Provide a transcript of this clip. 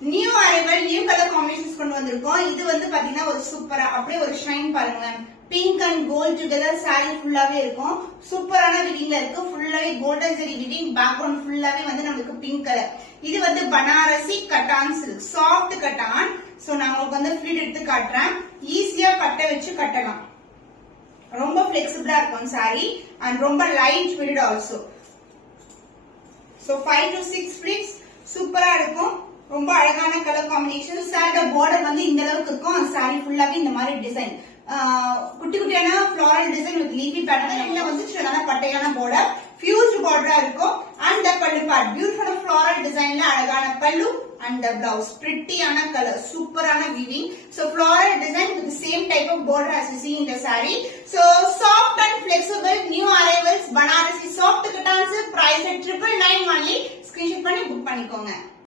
New arrival new colour combinations கொண்டு வந்திருக்கோம். இது வந்து பாத்தீங்கன்னா ஒரு சூப்பரா அப்படியே ஒரு ஷைன் பாருங்க. Pink and gold together sari ஃபுல்லாவே இருக்கும். சூப்பரான விவிங்ல இருக்கு. ஃபுல்லாவே கோல்டன் ஜெரி விவிங், பேக்ரவுண்ட் ஃபுல்லாவே வந்து நமக்கு பிங்க் கலர். இது வந்து பனாரசி கட்டான் சில்க், சாஃப்ட் கட்டான். சோ நான் உங்களுக்கு வந்து ஃபிளிட் எடுத்து காட்டுறேன். ஈஸியா பட்டை வச்சு கட்டலாம். ரொம்ப பிளெக்சிபிளா இருக்கும் சாரி அண்ட் ரொம்ப light weight also. So 5 to 6 blitz சூப்பரா இருக்கும். ரொம்ப அழகான கலர் காம்பினேஷன். சாரியோட பார்டர் வந்து இந்த அளவுக்கு இருக்கும். சாரி ஃபுல்லாவே இந்த மாதிரி டிசைன், குட்டி குட்டியான ஃப்ளாரல் டிசைன் வித் லீஃபி பேட்டர்ன்ல வந்து சின்னதான பட்டையான பார்டர், ஃபியூஸ்ட் பார்டரா இருக்கும். அண்ட் த பல்லு பார்ட் பியூட்டிஃபுல் ஃப்ளாரல் டிசைன்ல அழகான பல்லு and the blouse prettyana color, சூப்பரான weaving. So floral design with the same type of border as you see in the saree. So soft and flexible new arrivals Banarasi soft kattan silk, price at 999 only. Screenshot பண்ணி book பண்ணிக்கோங்க.